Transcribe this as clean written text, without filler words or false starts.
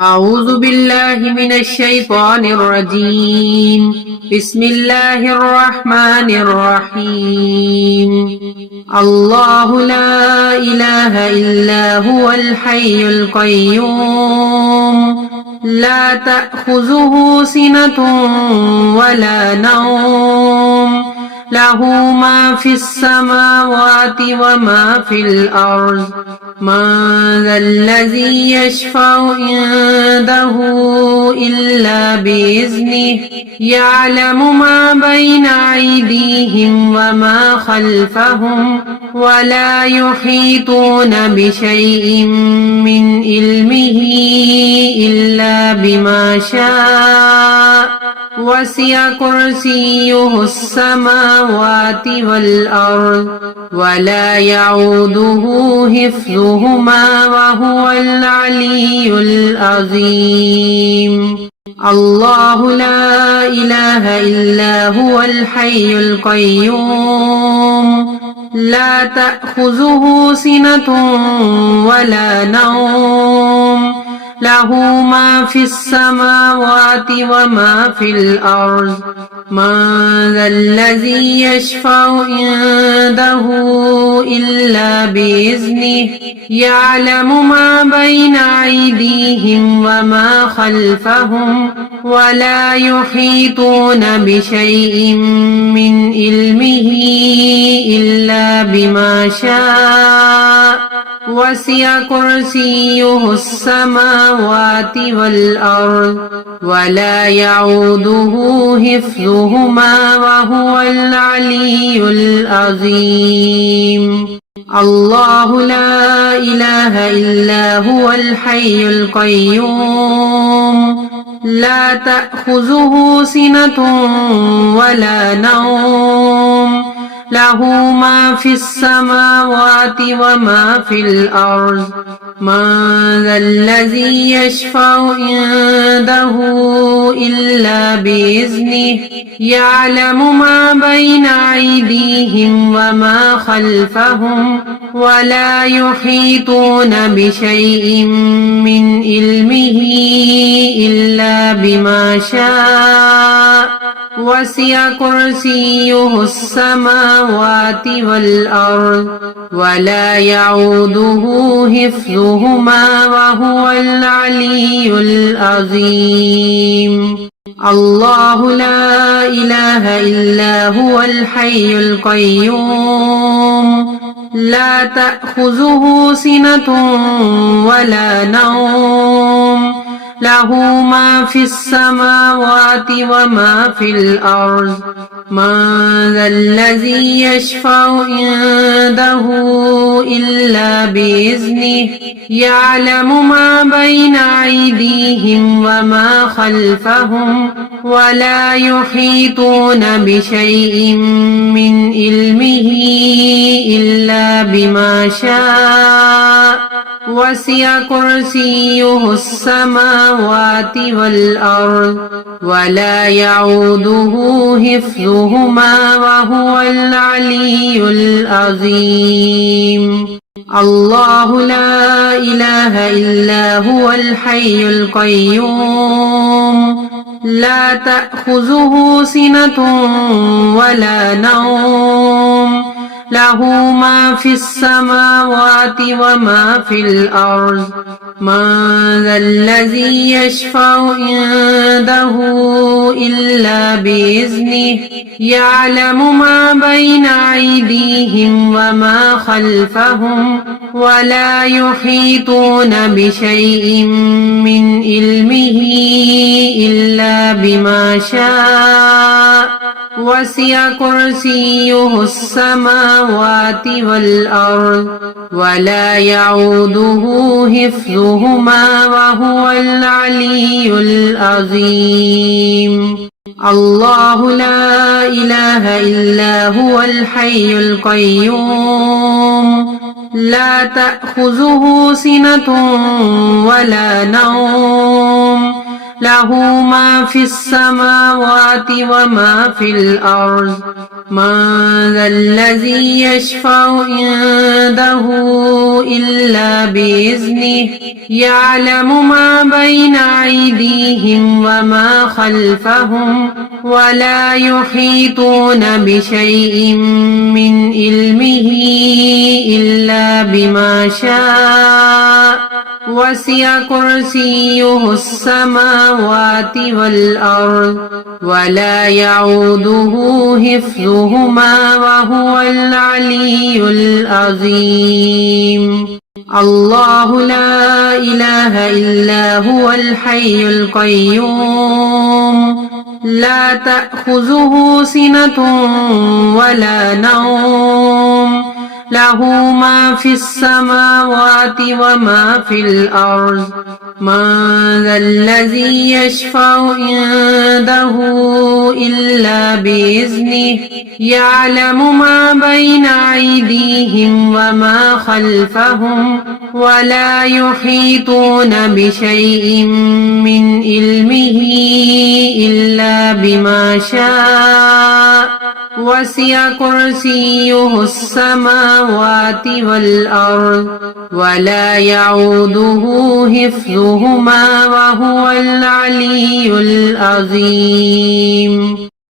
أعوذ بالله من الشيطان الرجيم. بسم الله الرحمن الرحيم. الله لا إله إلا هو الحي القيوم لا تأخذه سنة ولا نوم له ما في السماوات وما في الأرض من ذا الذي يشفع عنده إلا بإذنه يعلم ما بين أيديهم وما خلفهم ولا يحيطون بشيء من علمه إلا بما شاء وسع كرسيه السماوات والأرض ولا يعوده حفظهما وهو العلي العظيم. الله لا إله إلا هو الحي القيوم لا تأخذه سنة ولا نوم له ما في السماوات وما في الأرض من ذا الذي يشفع عنده إلا بإذنه يعلم ما بين أيديهم وما خلفهم ولا يحيطون بشيء من علمه إلا بما شاء وسع كرسيه السماوات والأرض ولا يعوده حفظهما وهو العلي العظيم. الله لا إله إلا هو الحي القيوم لا تأخذه سنة ولا نوم له ما في السماوات وما في الأرض من ذا الذي يشفع عنده إلا بإذنه يعلم ما بين أيديهم وما خلفهم ولا يحيطون بشيء من علمه إلا بما شاء وسع كرسيه السماوات والأرض ولا يعوده حفظهما وهو العلي العظيم. الله لا إله إلا هو الحي القيوم لا تأخذه سنة ولا نوم له ما في السماوات وما في الأرض من ذا الذي يشفع عنده إلا بإذنه يعلم ما بين أيديهم وما خلفهم ولا يحيطون بشيء من علمه إلا بما شاء وسع كرسيه السماوات والأرض ولا يعوده حفظهما وهو العلي العظيم. الله لا إله إلا هو الحي القيوم لا تأخذه سنة ولا نوم له ما في السماوات وما في الأرض من ذا الذي يشفع عنده إلا بإذنه يعلم ما بين أيديهم وما خلفهم ولا يحيطون بشيء من علمه إلا بما شاء وسع كرسيه السماوات والأرض ولا يعوده حفظهما وهو العلي العظيم. الله لا إله إلا هو الحي القيوم لا تأخذه سنة ولا نوم له ما في السماوات وما في الأرض من ذا الذي يشفع عنده إلا بإذنه يعلم ما بين أيديهم وما خلفهم ولا يحيطون بشيء من علمه إلا بما شاء وسع كرسيه السماوات والأرض ولا يعوده حفظهما وهو العلي العظيم الله لا إله إلا هو الحي القيوم لا تأخذه سنة ولا نوم له ما في السماوات وما في الأرض من ذا الذي يشفع عنده إلا بإذنه يعلم ما بين أيديهم وما خلفهم ولا يحيطون بشيء من علمه إلا بما شاء وسع كرسيه السماوات والأرض ولا يعوده حفظهما وهو العلي العظيم